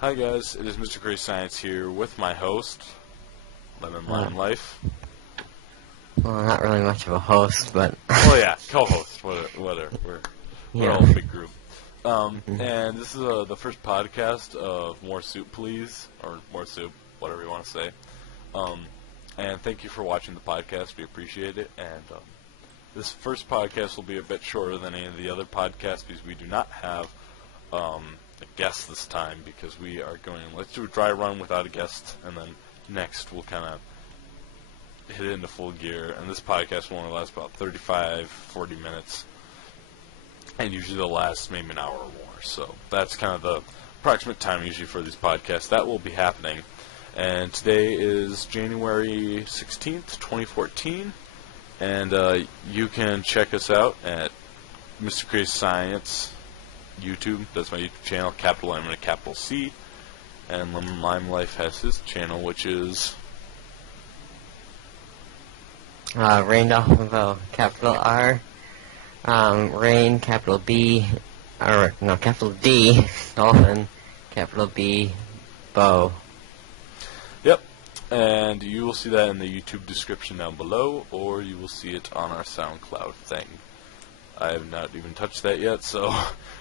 Hi guys, it is Mr. Gray Science here with my host, Lemon Lime Life. Well, not really much of a host, but... Well, yeah, co-host, whatever. We're all a big group. And this is the first podcast of More Soup, Please, or More Soup, whatever you want to say. And thank you for watching the podcast. We appreciate it. And this first podcast will be a bit shorter than any of the other podcasts because we do not have a guest this time, because we are going, let's do a dry run without a guest, and then next we'll kind of hit it into full gear. And this podcast will only last about 35-40 minutes, and usually they'll last maybe an hour or more. So that's kind of the approximate time usually for these podcasts. That will be happening. And today is January 16th, 2014, and you can check us out at Mr. Gray Science YouTube. That's my YouTube channel, capital M and a capital C. And Lemon Lime Life has his channel, which is Rain off of a capital R, Rain, capital B, or no, capital D, Dolphin, capital B, Bow. Yep. And you will see that in the YouTube description down below, or you will see it on our SoundCloud thing. I have not even touched that yet, so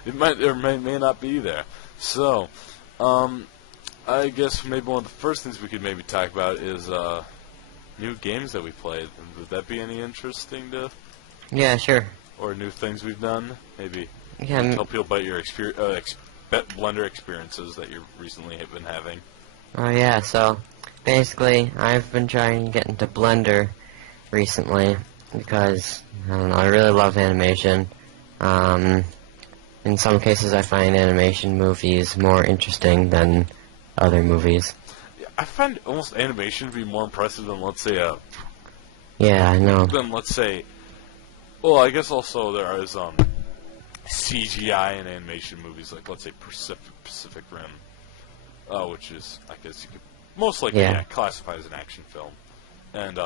it might or may not be there. So, I guess maybe one of the first things we could maybe talk about is new games that we played. Would that be any interesting to? Yeah, sure. Or new things we've done? Maybe. Yeah. Tell people about your Blender experiences that you recently have been having. Oh yeah. So basically, I've been trying to get into Blender recently because I don't know. I really love animation. In some cases, I find animation movies more interesting than other movies. I find almost animation to be more impressive than, let's say, Yeah, I know. Than, let's say, well, I guess also there is CGI in animation movies, like, let's say, Pacific Rim, which is, I guess you could most likely classify as an action film. And,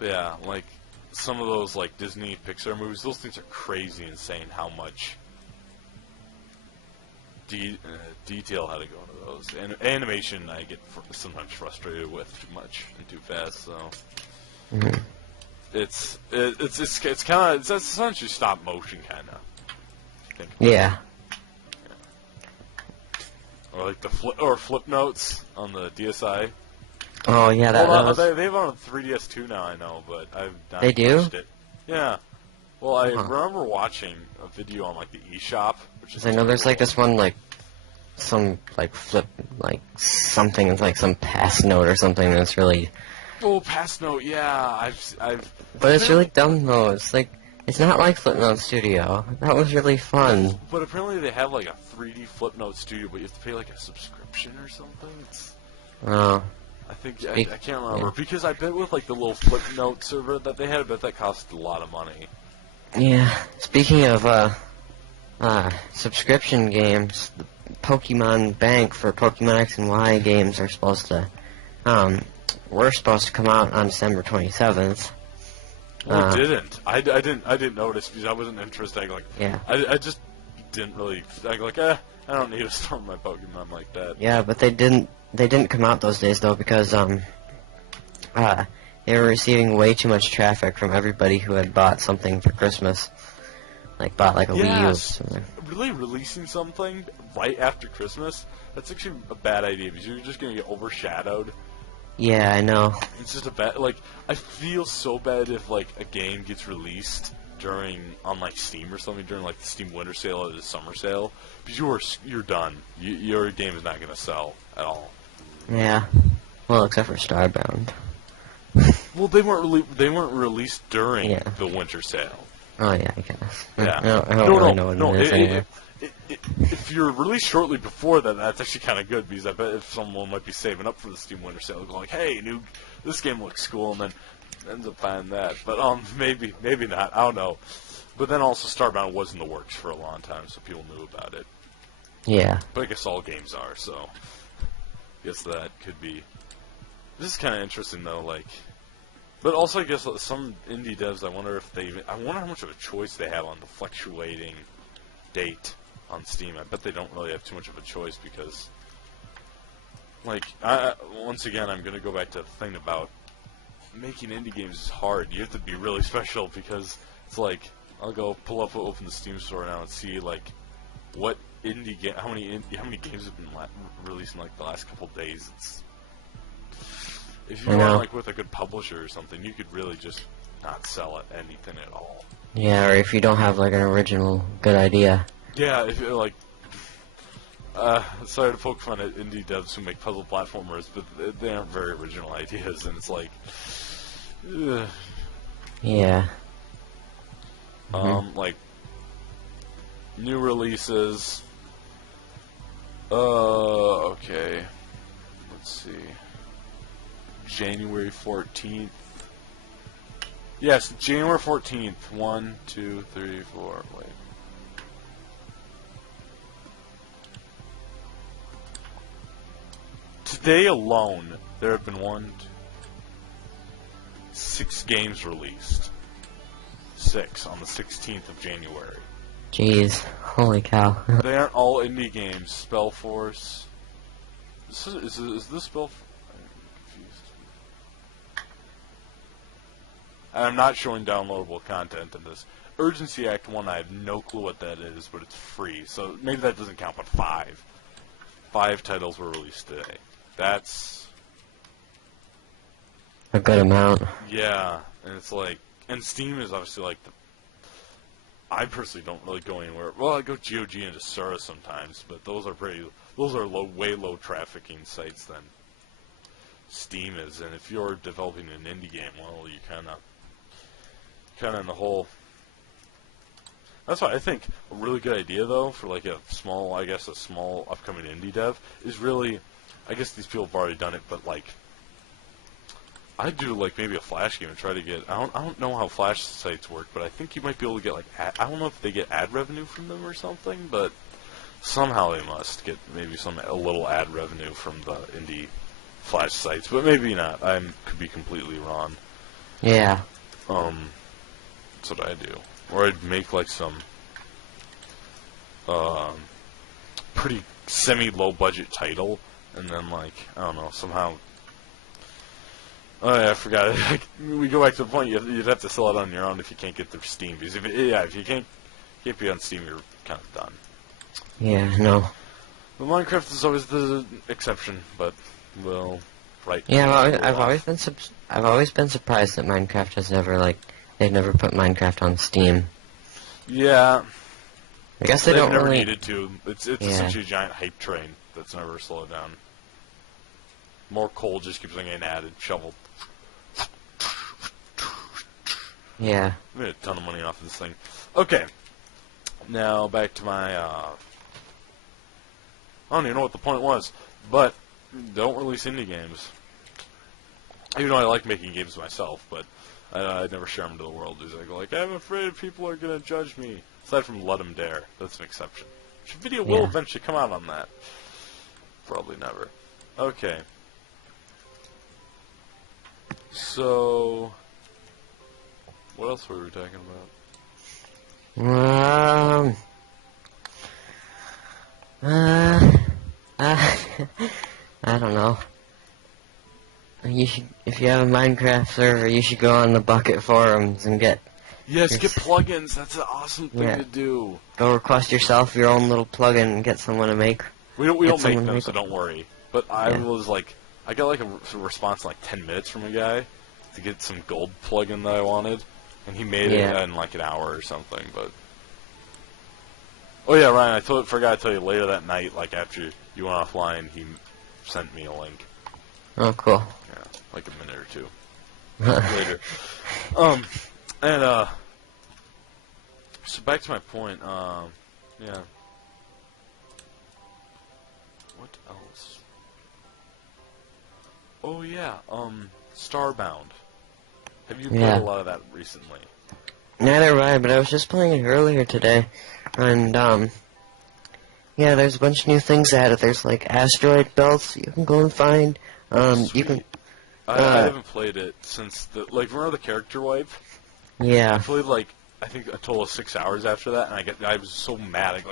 yeah, like, some of those, like, Disney, Pixar movies, those things are crazy insane how much detail had to go into those. And animation, I get sometimes frustrated with too much and too fast, so... Mm-hmm. It's kind of, it's essentially stop motion, kind of. Yeah. Or like the flip notes on the DSi. Oh yeah, that was... They have it on 3DS too now, I know, but I've not They do? touched it. Yeah. Well, I remember watching a video on like the eShop, which is I know there's like this one like some like flip like something. It's like some pass note or something that's really... Oh, pass note, yeah. But it's really dumb though. It's like, it's not like Flipnote Studio. That was really fun. But apparently they have like a 3D Flipnote Studio, but you have to pay like a subscription or something. Oh. I think I can't remember because I bet with like the little Flipnote server that they had, I bet that cost a lot of money. Yeah. Speaking of subscription games, the Pokemon Bank for Pokemon X and Y games are supposed to were supposed to come out on December 27th. Well, it didn't. I didn't notice because I wasn't interested. I just didn't really. I don't need to store my Pokemon like that. Yeah, but they didn't come out those days though because they were receiving way too much traffic from everybody who had bought something for Christmas, like bought like a Wii U or something. Really releasing something right after Christmas, that's actually a bad idea because you're just gonna get overshadowed. Yeah, I know. It's just a bad, like, I feel so bad if, like, a game gets released on, like, Steam or something, during, like, the Steam Winter Sale or the Summer Sale, because you're done. Your game is not going to sell at all. Yeah. Well, except for Starbound. Well, they weren't released during the Winter Sale. Oh, yeah, I guess. Yeah. I don't really know what it is anyway. If you're released shortly before that, that's actually kind of good, because I bet if someone might be saving up for the Steam Winter Sale, going like, "Hey, this game looks cool," and then ends up buying that. But maybe not. I don't know. But then also, Starbound was in the works for a long time, so people knew about it. Yeah. But I guess all games are, so I guess that could be. This is kind of interesting though, like. But also, I guess some indie devs, I wonder how much of a choice they have on the fluctuating date on Steam. I bet they don't really have too much of a choice because, like, once again, I'm going to go back to the thing about making indie games is hard. You have to be really special because it's like, I'll go open the Steam store now and see, like, what indie game, how many games have been released in, like, the last couple days. If you go like with a good publisher or something, you could really just not sell it anything at all. Yeah, or if you don't have, like, an original good idea. Yeah, if you're like, sorry to poke fun at indie devs who make puzzle platformers, but they aren't very original ideas, and it's like, ugh. Yeah. Like, new releases, okay, let's see, January 14th, yes, January 14th, 1, 2, 3, 4, wait. Today alone, there have been 6 games released. 6 on the 16th of January. Jeez, holy cow. They aren't all indie games. Spellforce. Is this Spell? I'm confused. I'm not showing downloadable content in this. Urgency Act 1, I have no clue what that is, but it's free. So maybe that doesn't count, but 5. 5 titles were released today. That's a good amount. Yeah, and it's like, and Steam is obviously like I personally don't really go anywhere. Well, I go GOG and Desura sometimes, but those are way low trafficking sites than Steam is. And if you're developing an indie game, well, you kind of in the whole. That's why I think a really good idea though for like a small upcoming indie dev is really, I guess these people have already done it, but like I'd do like maybe a Flash game and try to get. I don't know how Flash sites work, but I think you might be able to get like I don't know if they get ad revenue from them or something, but somehow they must get maybe a little ad revenue from the indie Flash sites, but maybe not. I could be completely wrong. Yeah. That's what I do, or I'd make like some pretty semi-low budget title, and then like I don't know somehow. Oh yeah, I forgot. We go back to the point. You'd have to sell it on your own if you can't get through Steam. Because if you can't be on Steam, you're kind of done. Yeah, no. But Minecraft is always the exception, but well, right. Yeah, well, I've always been surprised that Minecraft has never they've never put Minecraft on Steam. Yeah. I guess they've never really needed to. It's essentially a giant hype train that's never slowed down. More coal just keeps getting added, shoveled. Yeah. I made a ton of money off of this thing. Okay. Now back to my, I don't even know what the point was, but don't release indie games. Even though I like making games myself, but I never share them to the world. It's like, I'm afraid people are going to judge me. Aside from Let 'Em Dare. That's an exception. Which video will eventually come out on that. Probably never. Okay. So, what else were we talking about? I don't know. You should, if you have a Minecraft server, you should go on the Bucket forums and get. Yes, get plugins. That's an awesome thing to do. Go request yourself your own little plugin and get someone to make. We don't make them, so don't worry. But I was like, I got like a response in like 10 minutes from a guy to get some gold plugin that I wanted, and he made it in like an hour or something. But oh yeah, Ryan, I forgot to tell you later that night, like after you went offline, he sent me a link. Oh, cool. Yeah, like a minute or two later. And so back to my point. Yeah. What else? Oh yeah, Starbound. Have you played a lot of that recently? Neither have I, but I was just playing it earlier today, and yeah, there's a bunch of new things added. There's like asteroid belts you can go and find. You can. I haven't played it since remember the character wipe? Yeah. I I think, a total of 6 hours after that, and I was so mad.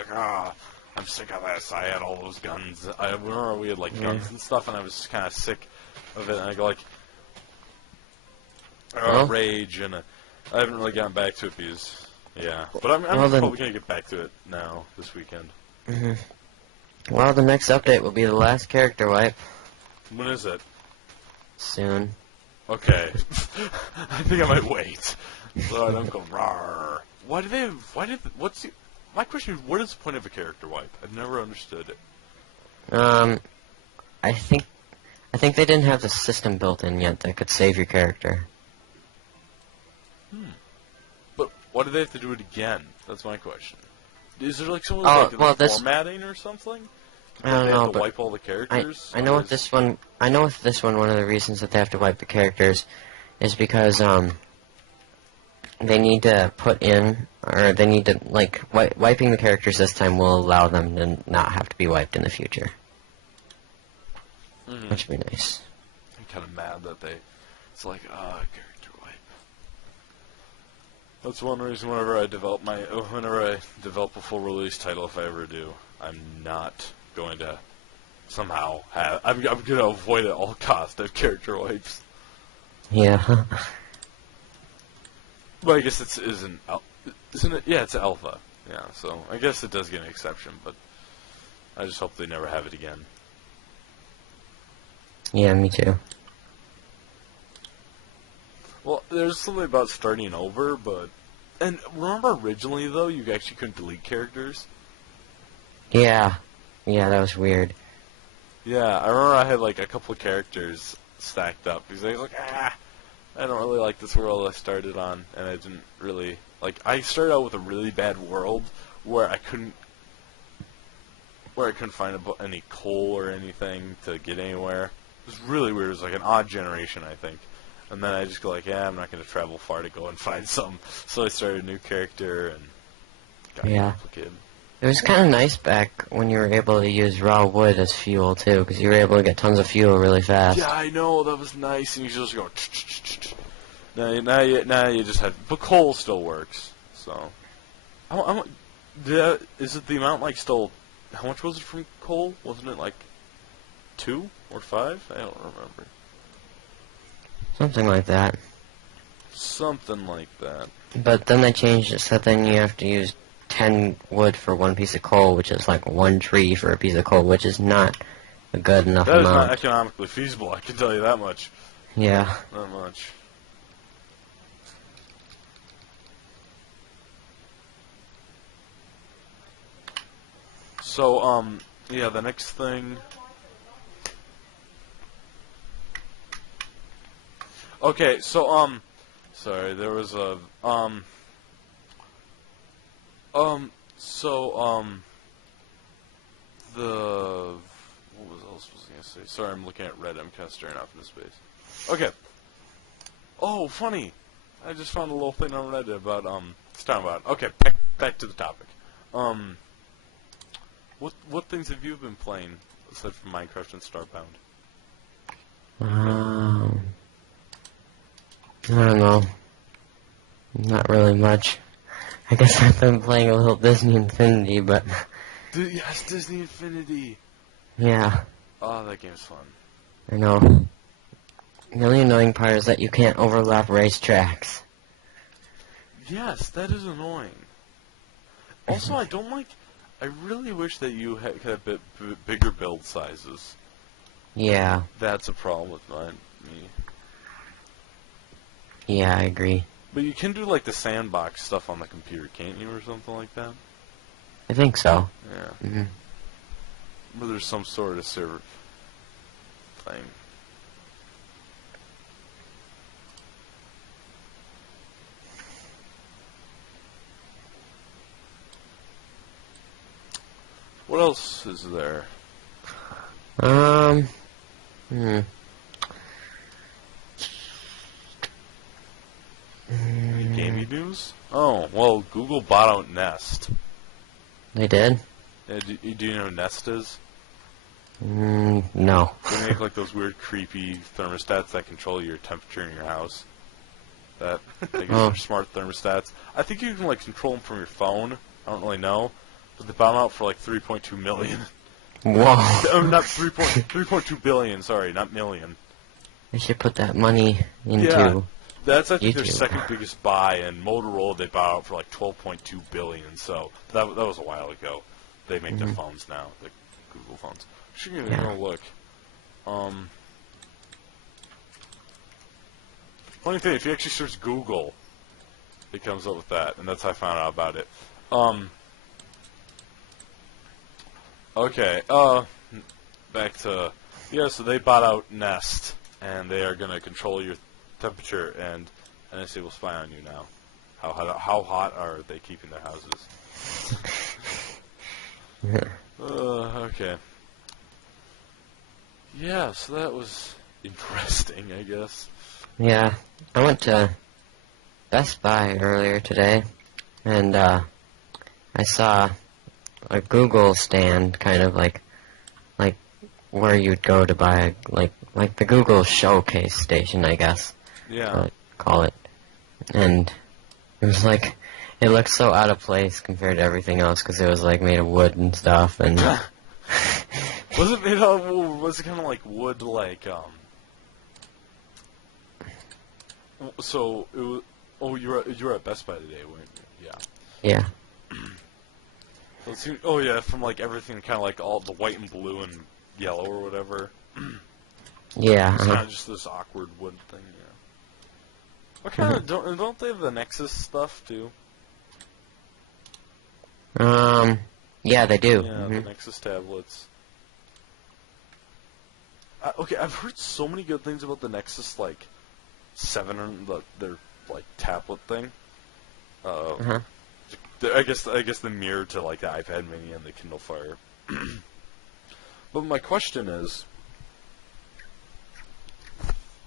I'm sick of this. I had all those guns. I remember we had, like, guns and stuff, and I was kind of sick of it, and I go, like, rage, and I haven't really gotten back to it because, yeah. But I'm probably going to get back to it now, this weekend. Well, the next update will be the last character wipe. When is it? Soon. Okay. I think I might wait. So I don't go, rawr. My question is, what is the point of a character wipe? I've never understood it. I think they didn't have the system built in yet that could save your character. But why do they have to do it again? That's my question. Is there like some formatting or something? I don't know, they have to but wipe all the characters? I know with this one. I know with this one, one of the reasons that they have to wipe the characters is because they need to put in, or they need to wiping the characters this time will allow them to not have to be wiped in the future, which would be nice. I'm kind of mad that it's like character wipe. That's one reason whenever I develop a full release title, if I ever do, I'm not going to somehow I'm going to avoid at all costs of character wipes. Yeah. Well, I guess isn't it? Yeah, it's alpha. Yeah, so I guess it does get an exception, but I just hope they never have it again. Yeah, me too. Well, there's something about starting over, and remember originally though, you actually couldn't delete characters. Yeah, that was weird. Yeah, I remember I had like a couple of characters stacked up because I was like, I don't really like this world I started on, and I didn't really I started out with a really bad world where I couldn't find any coal or anything to get anywhere. It was really weird. It was like an odd generation, I think. And then I just go I'm not going to travel far to go and find some. So I started a new character and got complicated. It was kind of nice back when you were able to use raw wood as fuel, too, because you were able to get tons of fuel really fast. Yeah, I know, that was nice, and you just go, now you just have, but coal still works, so. Is it the amount, still, how much was it from coal? Wasn't it, 2 or 5? I don't remember. Something like that. Something like that. But then they changed it, so then you have to use 10 wood for 1 piece of coal, which is like 1 tree for a piece of coal, which is not a good enough amount. That is not economically feasible, I can tell you that much. Yeah. Not much. So, yeah, the next thing... Okay, so, sorry, there was a, what was I supposed to say? Sorry, I'm looking at Reddit. I'm kind of staring off into space. Okay. Oh, funny. I just found a little thing on Reddit about, it's talking about. Okay, back to the topic. What things have you been playing aside from Minecraft and Starbound? I don't know. Not really much. I guess I've been playing a little Disney Infinity, but... Yes, Disney Infinity! Yeah. Oh, that game's fun. I know. The only annoying part is that you can't overlap racetracks. Yes, that is annoying. Also, I really wish that you had a bit bigger build sizes. Yeah. That's a problem with me. Yeah, I agree. But you can do, the sandbox stuff on the computer, can't you, or something like that? I think so. Yeah. Mm-hmm. But there's some sort of server thing. What else is there? Any gaming news? Oh, well, Google bought out Nest. They did? Do you know what Nest is? No. They make those weird, creepy thermostats that control your temperature in your house. that. They use smart thermostats. I think you can like control them from your phone. I don't really know, but they bought them out for like 3.2 million. Whoa. Not 3.2 billion. Sorry, not million. They should put that money into. Yeah, that's I think YouTube. their second biggest buy, and Motorola they bought out for like 12.2 billion. So that was a while ago. They make their phones now, the Google phones. Should give a look. Funny thing, if you actually search Google, it comes up with that, and that's how I found out about it. Okay, back to, so they bought out Nest, and they are going to control your temperature, and NSA will spy on you now. How hot are they keeping their houses? Okay. Yeah, so that was interesting, I guess. Yeah, I went to Best Buy earlier today, and I saw a Google stand, kind of like where you'd go to buy like the Google showcase station, I guess. Yeah. Call it. And it was like, it looked so out of place compared to everything else because it was like made of wood and stuff. And was it made of? Was it kind of like wood, like So it was. Oh, you were at Best Buy today, weren't you? Yeah. Yeah. So it seemed, oh yeah, from like everything, kind of like all the white and blue and yellow or whatever. Yeah. It's kind of just this awkward wood thing. Yeah. What kind of don't they have the Nexus stuff too? Yeah, they do. Yeah, the Nexus tablets. Okay, I've heard so many good things about the Nexus, like 7, their like tablet thing. I guess the mirror to like the iPad Mini and the Kindle Fire. But my question is,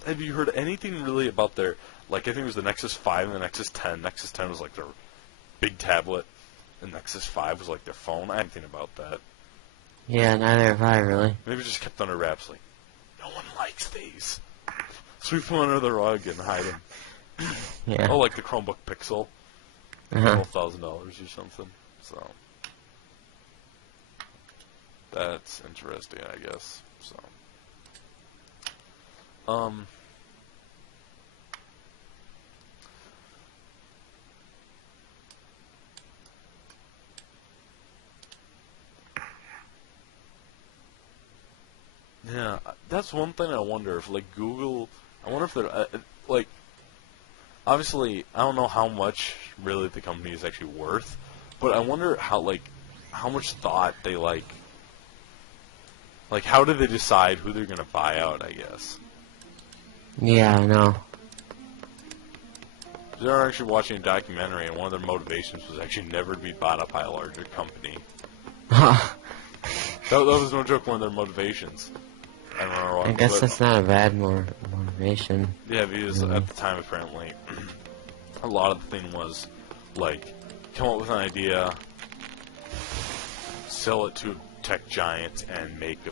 have you heard anything really about their, like I think it was the Nexus 5 and the Nexus 10. Nexus 10 was like their big tablet, and Nexus 5 was like their phone. I didn't think about that. Yeah, neither have I really. Maybe it just kept under wraps, like, no one likes these. Sweep them under the rug and hide them. Yeah. Oh, like the Chromebook Pixel. $12,000 or something. So that's interesting, I guess. So yeah, that's one thing I wonder if, like, Google, I wonder if they're, like, obviously, I don't know how much, really, the company is actually worth, but I wonder how much thought they, like, how do they decide who they're going to buy out, I guess? Yeah, I know. They're actually watching a documentary, and one of their motivations was actually never to be bought up by a larger company. that was no joke, one of their motivations. I guess that's not a bad motivation. Yeah, because at the time, apparently, a lot of the thing was, like, come up with an idea, sell it to a tech giant, and make a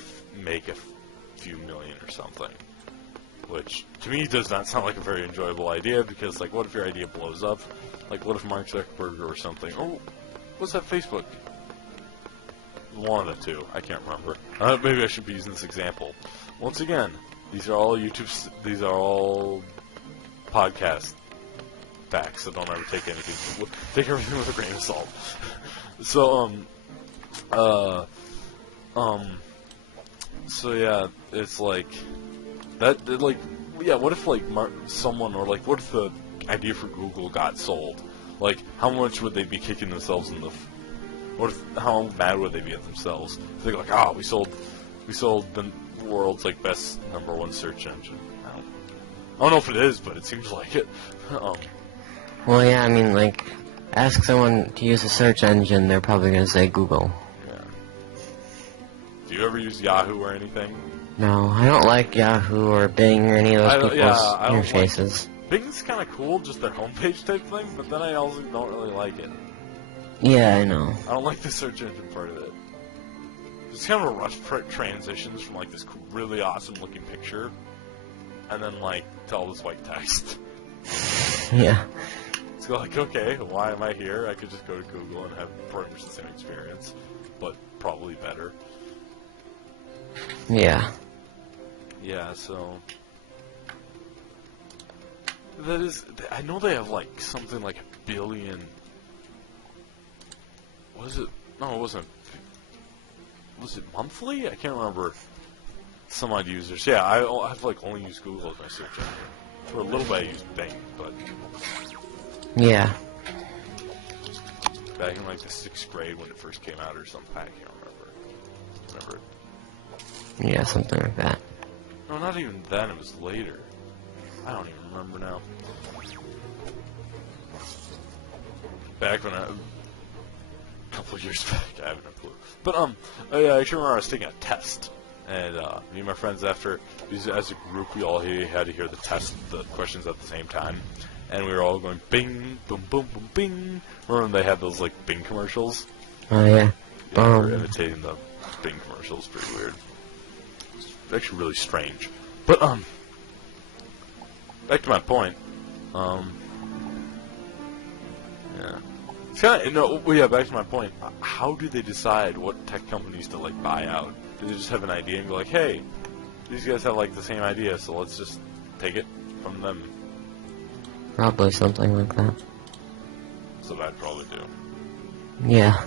few million or something. Which, to me, does not sound like a very enjoyable idea, because, like, what if your idea blows up? Like, what if Mark Zuckerberg or something, oh, what's that Facebook? One of the two, I can't remember. Maybe I should be using this example. Once again, these are all these are all podcast facts, so don't ever take everything with a grain of salt. So yeah, it's like that. Like, yeah, what if like someone, or like, what if the idea for Google got sold? Like, how much would they be kicking themselves in the? How mad would they be at themselves? If they're like, we sold the world's like best #1 search engine. I don't know if it is, but it seems like it. Well, yeah, I mean, like, ask someone to use a search engine, they're probably going to say Google. Yeah. Do you ever use Yahoo or anything? No, I don't like Yahoo or Bing or any of those people's interfaces. Bing's kind of cool, just their homepage type thing, but then I also don't really like it. Yeah, I know. I don't like the search engine part of it. It's kind of a rush transitions from like this really awesome looking picture, and then like to all this white text. Yeah. It's like, okay, why am I here? I could just go to Google and have pretty much the same experience, but probably better. Yeah. Yeah, so that is. I know they have like something like 1 billion. Was it? No, it wasn't. Was it monthly? I can't remember. Some odd users. Yeah, I've like only used Google as my search engine. For a little bit, I used Bing, but Yeah. back in like the 6th grade when it first came out or something, I can't remember. Yeah, something like that. No, not even then. It was later. I don't even remember now. Back when a couple of years back, I have no clue. But I actually remember I was taking a test, and me and my friends, after as a group, we all had to hear the questions at the same time, and we were all going Bing, boom, boom, boom, Bing. Remember when they had those like Bing commercials? Oh yeah. Yeah, we were imitating the Bing commercials. Pretty weird. It's actually really strange. But back to my point. Yeah. It's kind of, no, well, yeah, back to my point. How do they decide what tech companies to, like, buy out? Do they just have an idea and go like, hey, these guys have, like, the same idea, so let's just take it from them? Probably something like that. So I'd probably do. Yeah.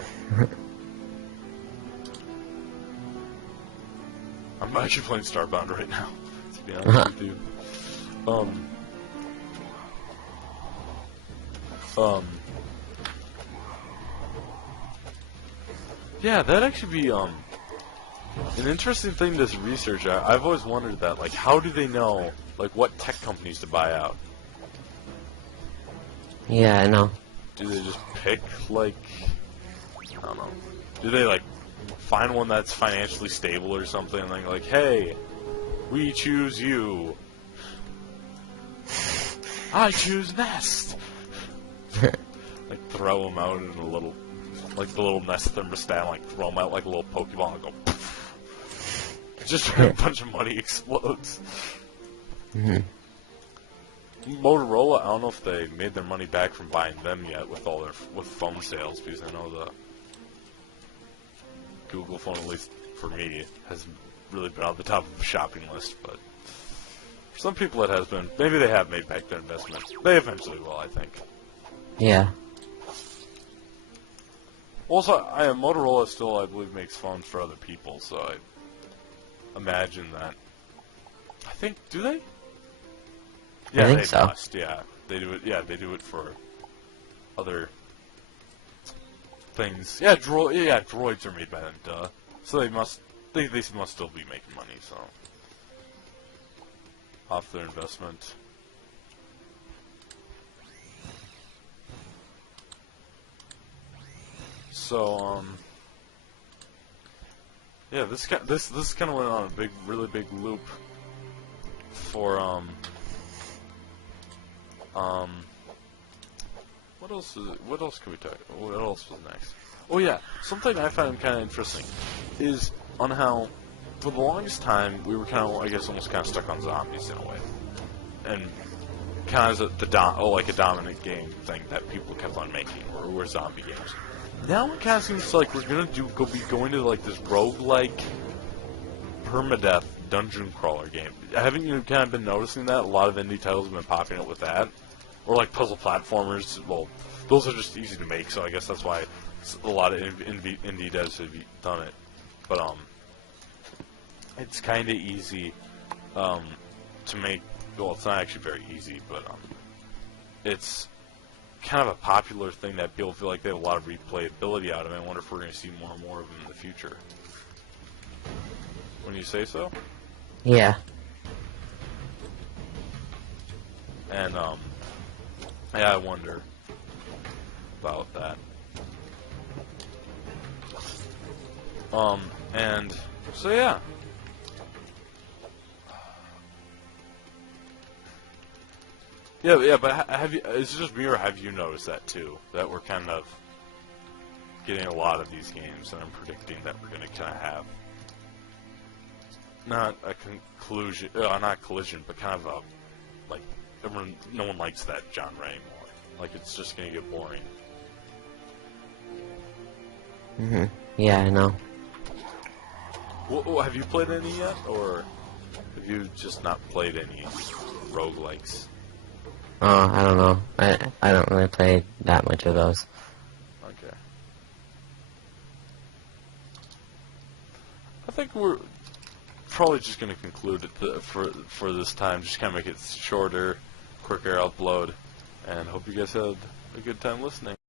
I'm actually playing Starbound right now, to be honest with you. Yeah, that'd actually be, an interesting thing to research. I've always wondered that, like, how do they know, like, what tech companies to buy out? Yeah, I know. Do they just pick, like, I don't know. Do they, like, find one that's financially stable or something, and like, hey, we choose you. I choose Nest. Like, throw them out in a little, like, the little Nest thermostat, like, throw them out like a little Pokeball and go, poof. Just a bunch of money explodes. Mm-hmm. Motorola, I don't know if they made their money back from buying them yet with all their phone sales, because I know the Google phone, at least for me, has really been on the top of the shopping list, but for some people it has been. Maybe they have made back their investment. They eventually will, I think. Yeah. Also, Motorola still, I believe, makes phones for other people, so I imagine that. I think, do they? Yeah, I think they so. must. Yeah, they do it. Yeah, they do it for other things. Yeah, droids are made by them. Duh. So they must still be making money. So off their investment. So yeah, this kind of went on a really big loop for what else is it? What else can we talk? What else was next? Oh yeah, something I found kind of interesting is on how for the longest time we were kind of, I guess, almost kind of stuck on zombies in a way, and kind of as like a dominant game thing that people kept on making were zombie games. Now it kind of seems like we're gonna be going to like this roguelike permadeath dungeon crawler game. Haven't you kind of been noticing that? A lot of indie titles have been popping up with that. Or like puzzle platformers. Well, those are just easy to make, so I guess that's why a lot of indie devs have done it. But it's kind of easy to make. Well, it's not actually very easy, but it's kind of a popular thing that people feel like they have a lot of replayability out of. I wonder if we're going to see more and more of them in the future. When you say so? Yeah. And yeah, I wonder about that. And so yeah. Yeah, but have you? Is it just me, or have you noticed that too? That we're kind of getting a lot of these games, and I'm predicting that we're going to kind of have not a conclusion, not collision, but kind of a no one likes that genre anymore. Like, it's just gonna get boring. Yeah, I know. Well, have you played any yet, or have you just not played any roguelikes? Oh, I don't know. I don't really play that much of those. Okay. I think we're probably just going to conclude it for this time. Just kind of make it shorter, quicker upload, and hope you guys had a good time listening.